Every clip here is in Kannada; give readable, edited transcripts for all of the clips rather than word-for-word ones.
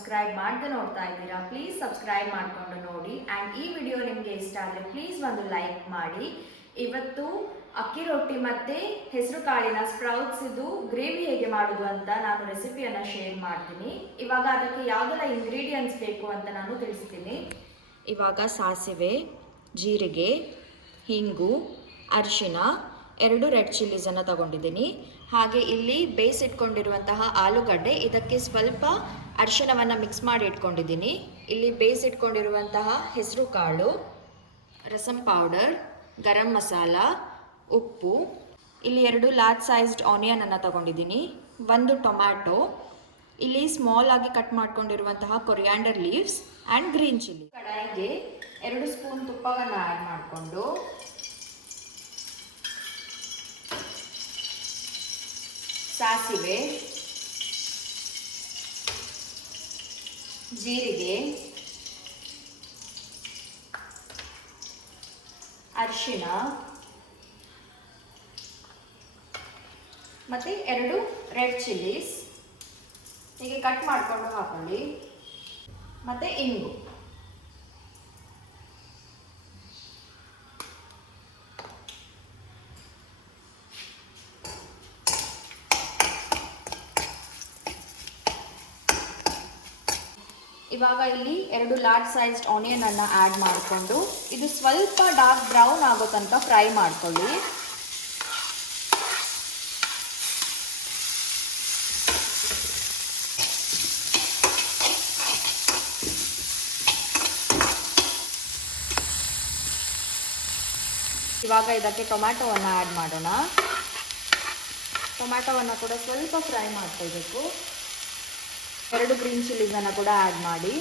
ಸಬ್ಸ್ಕ್ರೈಬ್ ಮಾಡದೆ ನೋಡ್ತಾ ಇದ್ದೀರಾ, ಪ್ಲೀಸ್ ಸಬ್ಸ್ಕ್ರೈಬ್ ಮಾಡಿಕೊಂಡು ನೋಡಿ. ಆ್ಯಂಡ್ ಈ ವಿಡಿಯೋ ನಿಮಗೆ ಇಷ್ಟ ಆದರೆ ಪ್ಲೀಸ್ ಒಂದು ಲೈಕ್ ಮಾಡಿ. ಇವತ್ತು ಅಕ್ಕಿ ರೊಟ್ಟಿ ಮತ್ತು ಹೆಸರು ಕಾಳಿನ ಸ್ಪ್ರೌಟ್ಸ್ ಇದು ಗ್ರೇವಿ ಹೇಗೆ ಮಾಡೋದು ಅಂತ ನಾನು ರೆಸಿಪಿಯನ್ನು ಶೇರ್ ಮಾಡ್ತೀನಿ. ಇವಾಗ ಅದಕ್ಕೆ ಯಾವುದೆಲ್ಲ ಇಂಗ್ರೀಡಿಯೆಂಟ್ಸ್ ಬೇಕು ಅಂತ ನಾನು ತಿಳಿಸ್ತೀನಿ. ಇವಾಗ ಸಾಸಿವೆ, ಜೀರಿಗೆ, ಹಿಂಗು, ಅರಿಶಿನ, 2 ರೆಡ್ ಚಿಲ್ಲೀಸನ್ನು ತಗೊಂಡಿದ್ದೀನಿ. ಹಾಗೆ ಇಲ್ಲಿ ಬೇಯಿಸಿಟ್ಕೊಂಡಿರುವಂತಹ ಆಲೂಗಡ್ಡೆ, ಇದಕ್ಕೆ ಸ್ವಲ್ಪ ಅರಿಶಿನವನ್ನು ಮಿಕ್ಸ್ ಮಾಡಿ ಇಟ್ಕೊಂಡಿದ್ದೀನಿ. ಇಲ್ಲಿ ಬೇಯಿಸಿಟ್ಕೊಂಡಿರುವಂತಹ ಹೆಸರು ಕಾಳು, ರಸಂ ಪೌಡರ್, ಗರಂ ಮಸಾಲ, ಉಪ್ಪು. ಇಲ್ಲಿ 2 ಲಾರ್ಜ್ ಸೈಜ್ಡ್ ಆನಿಯನನ್ನು ತಗೊಂಡಿದ್ದೀನಿ, 1 ಟೊಮ್ಯಾಟೊ, ಇಲ್ಲಿ ಸ್ಮಾಲ್ ಆಗಿ ಕಟ್ ಮಾಡ್ಕೊಂಡಿರುವಂತಹ coriander leaves and green chilli. ಕಡಾಯಿಗೆ 2 ಸ್ಪೂನ್ ತುಪ್ಪವನ್ನು ಆ್ಯಡ್ ಮಾಡಿಕೊಂಡು ಸಾಸಿವೆ, ಜೀರಿಗೆ, ಅರಿಶಿನ ಮತ್ತು 2 ರೆಡ್ ಚಿಲ್ಲೀಸ್ ಹೀಗೆ ಕಟ್ ಮಾಡಿಕೊಂಡು ಹಾಕೊಳ್ಳಿ, ಮತ್ತು ಇಂಗು. ಇವಾಗ ಇಲ್ಲಿ 2 ಲಾರ್ಜ್ ಸೈಜ್ಡ್ ಆನಿಯನನ್ನು ಆ್ಯಡ್ ಮಾಡಿಕೊಂಡು ಇದು ಸ್ವಲ್ಪ ಡಾರ್ಕ್ ಬ್ರೌನ್ ಆಗೋ ತನಕ ಫ್ರೈ ಮಾಡ್ಕೊಳ್ಳಿ. ಇವಾಗ ಇದಕ್ಕೆ ಟೊಮ್ಯಾಟೊವನ್ನು ಆ್ಯಡ್ ಮಾಡೋಣ. ಟೊಮ್ಯಾಟೊವನ್ನು ಕೂಡ ಸ್ವಲ್ಪ ಫ್ರೈ ಮಾಡ್ಕೊಳ್ಬೇಕು. 2 ಗ್ರೀನ್ ಚಿಲ್ಲೀಸನ್ನು ಕೂಡ ಆ್ಯಡ್ ಮಾಡಿ.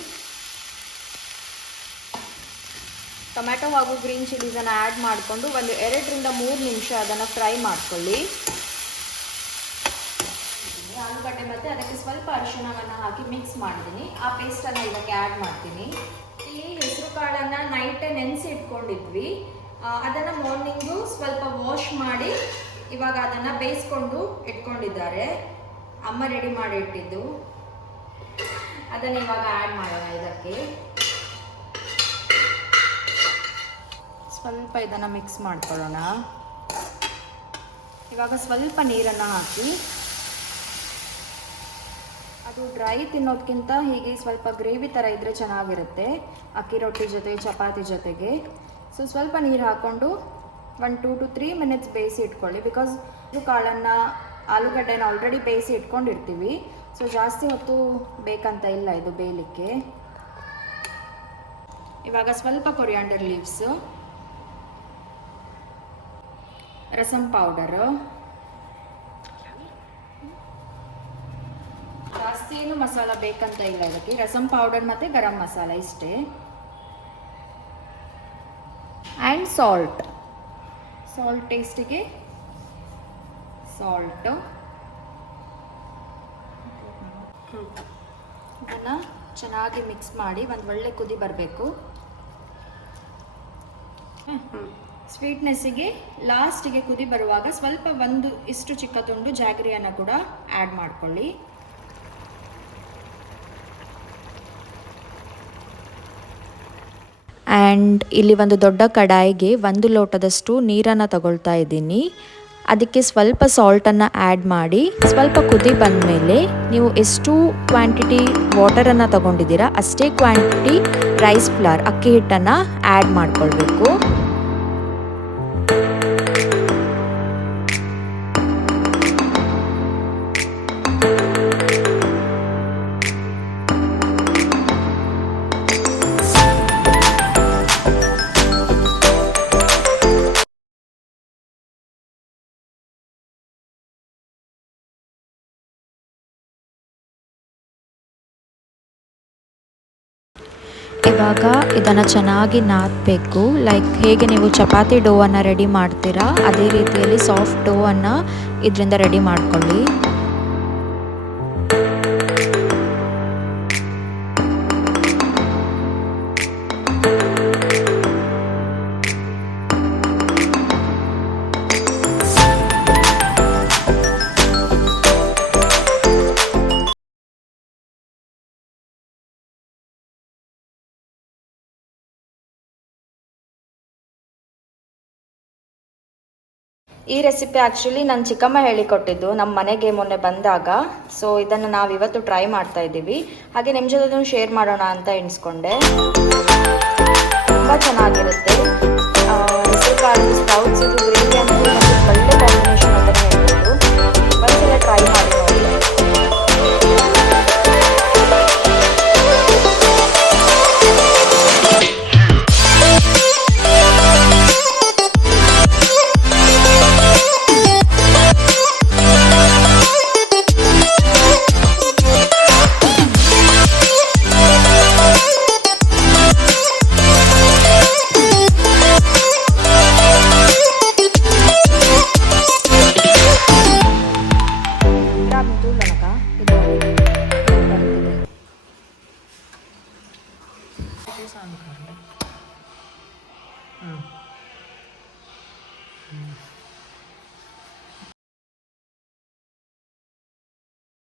ಟೊಮ್ಯಾಟೊ ಹಾಗೂ ಗ್ರೀನ್ ಚಿಲ್ಲೀಸನ್ನು ಆ್ಯಡ್ ಮಾಡಿಕೊಂಡು ಒಂದು 2 ರಿಂದ 3 ನಿಮಿಷ ಅದನ್ನು ಫ್ರೈ ಮಾಡ್ಕೊಳ್ಳಿ. ಆಲೂಗಡ್ಡೆ ಮತ್ತು ಅದಕ್ಕೆ ಸ್ವಲ್ಪ ಅರಿಶಿಣವನ್ನು ಹಾಕಿ ಮಿಕ್ಸ್ ಮಾಡಿದ್ದೀನಿ. ಆ ಪೇಸ್ಟನ್ನು ಇದಕ್ಕೆ ಆ್ಯಡ್ ಮಾಡ್ತೀನಿ. ಇಲ್ಲಿ ಹೆಸರು ಕಾಳನ್ನು ನೈಟೇ ನೆನೆಸಿ ಇಟ್ಕೊಂಡಿದ್ವಿ. ಅದನ್ನು ಮಾರ್ನಿಂಗು ಸ್ವಲ್ಪ ವಾಶ್ ಮಾಡಿ ಇವಾಗ ಅದನ್ನು ಬೇಯಿಸ್ಕೊಂಡು ಇಟ್ಕೊಂಡಿದ್ದಾರೆ. ಅಮ್ಮ ರೆಡಿ ಮಾಡಿ ಇಟ್ಟಿದ್ದು. ಅದನ್ನು ಇವಾಗ ಆ್ಯಡ್ ಮಾಡೋಣ. ಇದಕ್ಕೆ ಸ್ವಲ್ಪ ಇದನ್ನು ಮಿಕ್ಸ್ ಮಾಡ್ಕೊಳ್ಳೋಣ. ಇವಾಗ ಸ್ವಲ್ಪ ನೀರನ್ನು ಹಾಕಿ, ಅದು ಡ್ರೈ ತಿನ್ನೋದಕ್ಕಿಂತ ಹೀಗೆ ಸ್ವಲ್ಪ ಗ್ರೇವಿ ಥರ ಇದ್ದರೆ ಚೆನ್ನಾಗಿರುತ್ತೆ ಅಕ್ಕಿ ರೊಟ್ಟಿ ಜೊತೆ, ಚಪಾತಿ ಜೊತೆಗೆ. ಸೊ ಸ್ವಲ್ಪ ನೀರು ಹಾಕ್ಕೊಂಡು 1 2 to 3 ಮಿನಿಟ್ಸ್ ಬೇಯಿಸಿ ಇಟ್ಕೊಳ್ಳಿ. ಬಿಕಾಸ್ ಇದು ಕಾಳನ್ನು ಆಲೂಗಡ್ಡೆನ ಆಲ್ರೆಡಿ ಬೇಯಿಸಿ ಇಟ್ಕೊಂಡಿರ್ತೀವಿ. ಸೊ ಜಾಸ್ತಿ ಹೊತ್ತು ಬೇಕಂತ ಇಲ್ಲ ಇದು ಬೇಯಲಿಕ್ಕೆ. ಇವಾಗ ಸ್ವಲ್ಪ ಕೊರಿಯಾಂಡರ್ ಲೀವ್ಸು, ರಸಂ ಪೌಡರು, ಜಾಸ್ತಿ ಏನು ಮಸಾಲ ಬೇಕಂತ ಇಲ್ಲ ಇದಕ್ಕೆ. ರಸಂ ಪೌಡರ್ ಮತ್ತು ಗರಂ ಮಸಾಲ ಇಷ್ಟೇ. ಆ್ಯಂಡ್ ಸಾಲ್ಟ್ ಟೇಸ್ಟಿಗೆ ಸಾಲ್ಟು. ಇದನ್ನು ಚೆನ್ನಾಗಿ ಮಿಕ್ಸ್ ಮಾಡಿ ಒಂದು ಒಳ್ಳೆ ಕುದಿ ಬರಬೇಕು. ಸ್ವೀಟ್ನೆಸ್ಸಿಗೆ ಲಾಸ್ಟಿಗೆ ಕುದಿ ಬರುವಾಗ ಸ್ವಲ್ಪ ಇಷ್ಟು ಚಿಕ್ಕ ತುಂಡು ಜಾಗರಿಯನ್ನು ಕೂಡ ಆ್ಯಡ್ ಮಾಡ್ಕೊಳ್ಳಿ. ಆ್ಯಂಡ್ ಇಲ್ಲಿ ಒಂದು ದೊಡ್ಡ ಕಡಾಯಿಗೆ 1 ಲೋಟದಷ್ಟು ನೀರನ್ನು ತಗೊಳ್ತಾ ಇದ್ದೀನಿ. ಅದಕ್ಕೆ ಸ್ವಲ್ಪ ಸಾಲ್ಟನ್ನು ಆ್ಯಡ್ ಮಾಡಿ ಸ್ವಲ್ಪ ಕುದಿ ಬಂದ ಮೇಲೆ ನೀವು ಎಷ್ಟು ಕ್ವಾಂಟಿಟಿ ವಾಟರನ್ನು ತಗೊಂಡಿದ್ದೀರಾ ಅಷ್ಟೇ ಕ್ವಾಂಟಿಟಿ ರೈಸ್ ಫ್ಲವರ್, ಅಕ್ಕಿ ಹಿಟ್ಟನ್ನು ಆ್ಯಡ್ ಮಾಡಿಕೊಳ್ಬೇಕು. ಇವಾಗ ಇದನ್ನು ಚೆನ್ನಾಗಿ ನಾದಬೇಕು. ಲೈಕ್ ಹೇಗೆ ನೀವು ಚಪಾತಿ ಡೋವನ್ನು ರೆಡಿ ಮಾಡ್ತೀರಾ ಅದೇ ರೀತಿಯಲ್ಲಿ ಸಾಫ್ಟ್ ಡೋವನ್ನು ಇದರಿಂದ ರೆಡಿ ಮಾಡ್ಕೊಳ್ಳಿ. ಈ ರೆಸಿಪಿ ಆ್ಯಕ್ಚುಲಿ ನನ್ನ ಚಿಕ್ಕಮ್ಮ ಹೇಳಿಕೊಟ್ಟಿದ್ದು ನಮ್ಮ ಮನೆಗೆ ಮೊನ್ನೆ ಬಂದಾಗ. ಸೊ ಇದನ್ನು ನಾವು ಇವತ್ತು ಟ್ರೈ ಮಾಡ್ತಾ ಇದ್ದೀವಿ. ಹಾಗೆ ನಿಮ್ಮ ಜೊತೆ ಶೇರ್ ಮಾಡೋಣ ಅಂತ ಎಣಿಸ್ಕೊಂಡೆ. ತುಂಬ ಚೆನ್ನಾಗಿರುತ್ತೆ. ಹೆಸರುಕಾಳು ಸ್ಪ್ರೌಟ್ಸ್ ಇದು ಗ್ರೇವಿ ಅಂತೂ ಒಳ್ಳೆ ಕಾಂಬಿನೇಷನ್ ಅಂತಲೇ ಹೇಳ್ಬೋದು. ಒಂದ್ಸಲ ಟ್ರೈ ಮಾಡಿ ನೋಡಿ.